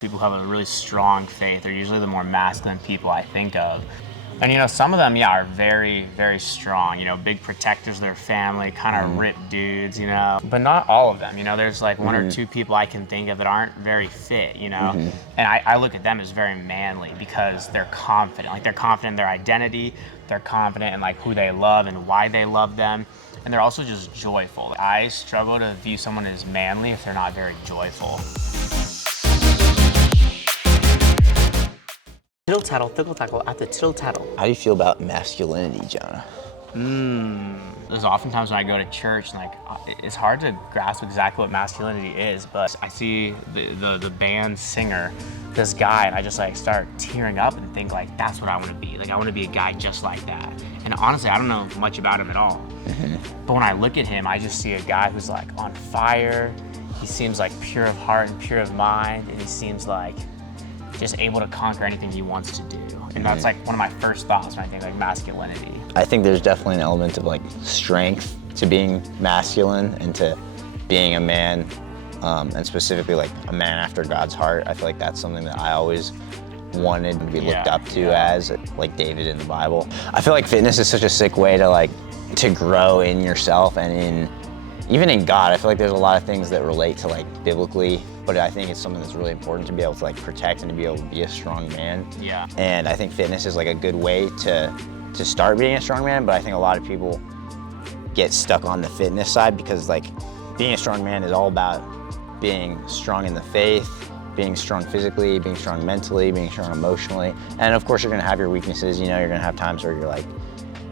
People who have a really strong faith are usually the more masculine people I think of. And some of them, are very, very strong, big protectors of their family, kind of ripped dudes, but not all of them. There's like one or two people I can think of that aren't very fit, and I look at them as very manly because they're confident. Like, they're confident in their identity, they're confident in like who they love and why they love them, and they're also just joyful. I struggle to view someone as manly if they're not very joyful. Tittle tattle, tickle tackle at the tittle tattle. How do you feel about masculinity, Jonah? There's oftentimes when I go to church, and it's hard to grasp exactly what masculinity is, but I see the band singer, this guy, and I just start tearing up and think that's what I want to be. I want to be a guy just like that. And honestly, I don't know much about him at all. But when I look at him, I just see a guy who's on fire. He seems pure of heart and pure of mind, and he seems just able to conquer anything he wants to do. And that's one of my first thoughts when I think masculinity. I think there's definitely an element of strength to being masculine and to being a man, and specifically a man after God's heart. I feel like that's something that I always wanted to be looked up to as, like David in the Bible. I feel like fitness is such a sick way to grow in yourself and even in God. I feel like there's a lot of things that relate to biblically, but I think it's something that's really important to be able to protect and to be able to be a strong man. Yeah. And I think fitness is a good way to start being a strong man, but I think a lot of people get stuck on the fitness side because being a strong man is all about being strong in the faith, being strong physically, being strong mentally, being strong emotionally. And of course you're gonna have your weaknesses, you're gonna have times where you're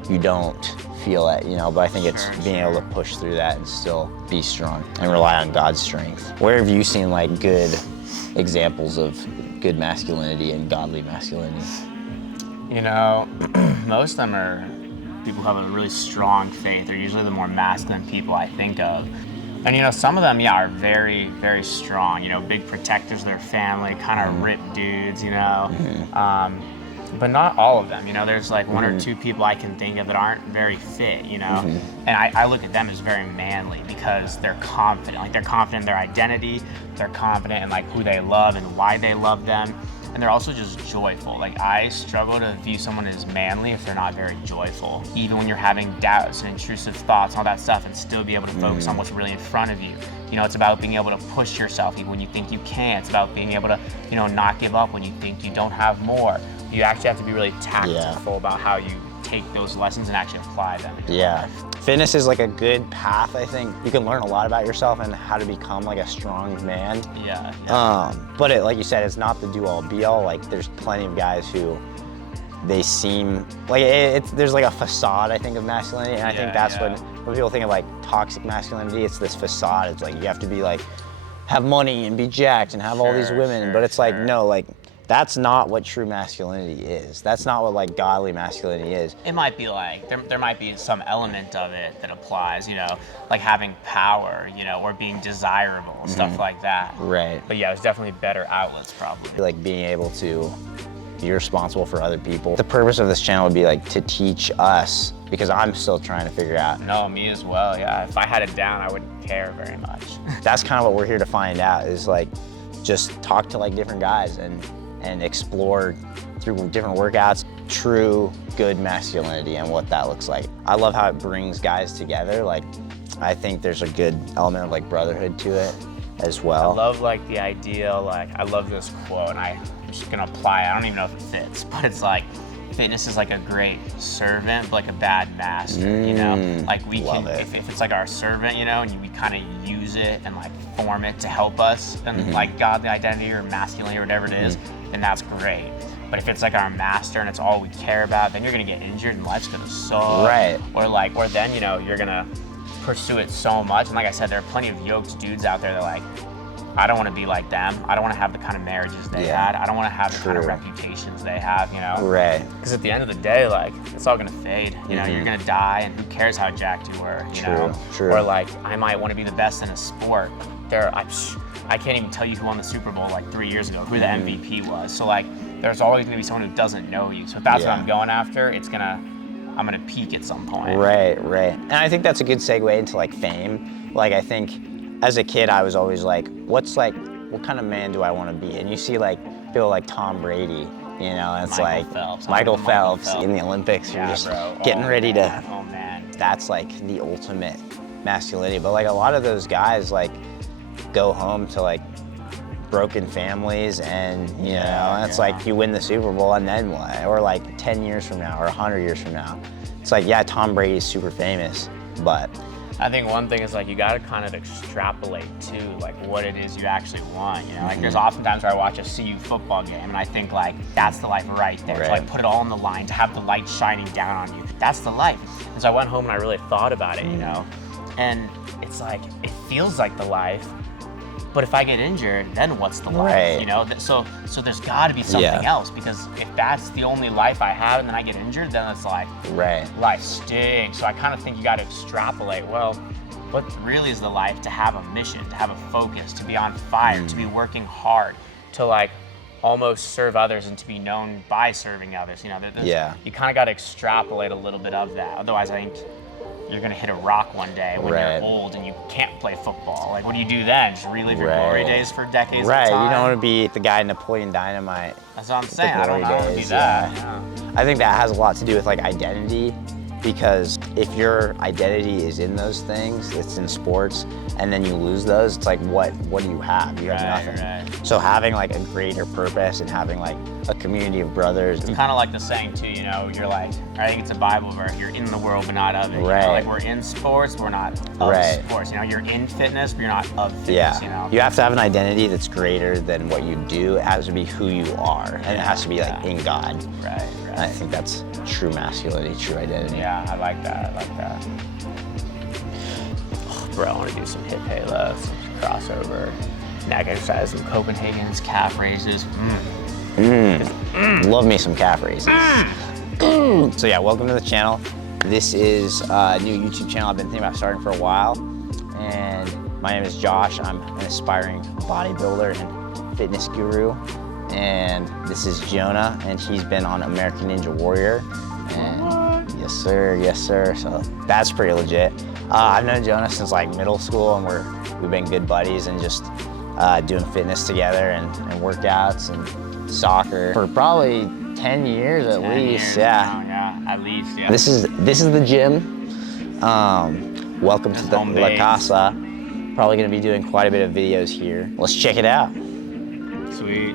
you don't feel it, but I think it's being able to push through that and still be strong and rely on God's strength. Where have you seen good examples of good masculinity and godly masculinity? Most of them are people who have a really strong faith. They're usually the more masculine people I think of. And some of them, are very, very strong, big protectors of their family, kind of ripped dudes, but not all of them. There's one or two people I can think of that aren't very fit, and I look at them as very manly because they're confident. They're confident in their identity, they're confident in who they love and why they love them, and they're also just joyful. I struggle to view someone as manly if they're not very joyful. Even when you're having doubts and intrusive thoughts and all that stuff, and still be able to focus on what's really in front of you. It's about being able to push yourself even when you think you can't. It's about being able to, not give up when you think you don't have more. You actually have to be really tactful about how you take those lessons and actually apply them in your life. Fitness is a good path, I think. You can learn a lot about yourself and how to become a strong man. But like you said, it's not the do-all be-all. There's plenty of guys who they seem there's a facade, I think, of masculinity, and I think that's when people think of toxic masculinity. It's this facade. It's you have to be have money and be jacked and have all these women, but it's no, that's not what true masculinity is. That's not what godly masculinity is. It might be there might be some element of it that applies, having power, or being desirable, stuff like that. Right. But there's definitely better outlets probably. Being able to be responsible for other people. The purpose of this channel would be to teach us, because I'm still trying to figure out. No, me as well, If I had it down, I wouldn't care very much. That's kind of what we're here to find out, is just talk to different guys and explore through different workouts true good masculinity and what that looks like. I love how it brings guys together. I think there's a good element of brotherhood to it as well. I love the idea, I love this quote, and I'm just gonna apply it. I don't even know if it fits, but it's fitness is a great servant, but a bad master, we love can, it. if it's our servant, and we kind of use it and form it to help us and godly identity or masculinity or whatever it is, then that's great. But if it's our master and it's all we care about, then you're gonna get injured and life's gonna suck. Right. Or then, you're gonna pursue it so much. And like I said, there are plenty of yoked dudes out there that I don't want to be like them. I don't want to have the kind of marriages they had. I don't want to have the kind of reputations they have, Right. Because at the end of the day, it's all gonna fade. You're gonna die, and who cares how jacked you were, True. Or I might want to be the best in a sport. I can't even tell you who won the Super Bowl 3 years ago, who the MVP was. So there's always gonna be someone who doesn't know you. So if that's what I'm going after, I'm gonna peak at some point. Right. And I think that's a good segue into fame. I think as a kid, I was always what's what kind of man do I want to be? And you see like people like Tom Brady, you know, and it's Michael like Phelps. Michael Phelps in the Olympics. You're Yeah, just bro. getting ready to. Man. Oh man. That's like the ultimate masculinity. But like a lot of those guys like go home to like broken families, and you know, and it's like you win the Super Bowl and then what? Or like 10 years from now or 100 years from now. It's like, yeah, Tom Brady's super famous, but I think one thing is like you gotta kind of extrapolate too, like what it is you actually want. You know, like there's oftentimes where I watch a CU football game and I think like that's the life right there. To like put it all on the line, to have the light shining down on you. That's the life. And so I went home and I really thought about it, you know, and it's like it feels like the life. But if I get injured, then what's the life? You know, so there's got to be something else, because if that's the only life I have and then I get injured, then it's like life stinks. So I kind of think you got to extrapolate. Well, what really is the life? To have a mission, to have a focus, to be on fire, to be working hard, to like almost serve others and to be known by serving others. You know, you kind of got to extrapolate a little bit of that. Otherwise, I think you're gonna hit a rock one day when you're old and you can't play football. Like, what do you do then? Just relive your glory days for decades at a time? You don't want to be the guy Napoleon Dynamite. That's what I'm saying. I don't want to be that. Yeah. I think that has a lot to do with like identity, because if your identity is in those things, it's in sports, and then you lose those, it's like what do you have? You have nothing. So having like a greater purpose and having like a community of brothers. It's kind of like the saying too, you know, you're like, I think it's a Bible verse, you're in the world but not of it. You know, like we're in sports, we're not of sports. You know, you're in fitness, but you're not of fitness, you know. You have to have an identity that's greater than what you do. It has to be who you are, and it has to be like in God. And I think that's true masculinity, true identity. Yeah, I like that, Oh, bro, I want to do some hip halo, some crossover, neck exercise, some Copenhagen's, calf raises. Love me some calf raises. So yeah, welcome to the channel. This is a new YouTube channel I've been thinking about starting for a while. And my name is Josh. I'm an aspiring bodybuilder and fitness guru. And this is Jonah, and he's been on American Ninja Warrior. And yes sir. So that's pretty legit. I've known Jonah since like middle school, and we've been good buddies and just doing fitness together and workouts and soccer for probably 10 years at least. At least. This is the gym. Welcome to the La Casa. Probably gonna be doing quite a bit of videos here. Let's check it out. Sweet.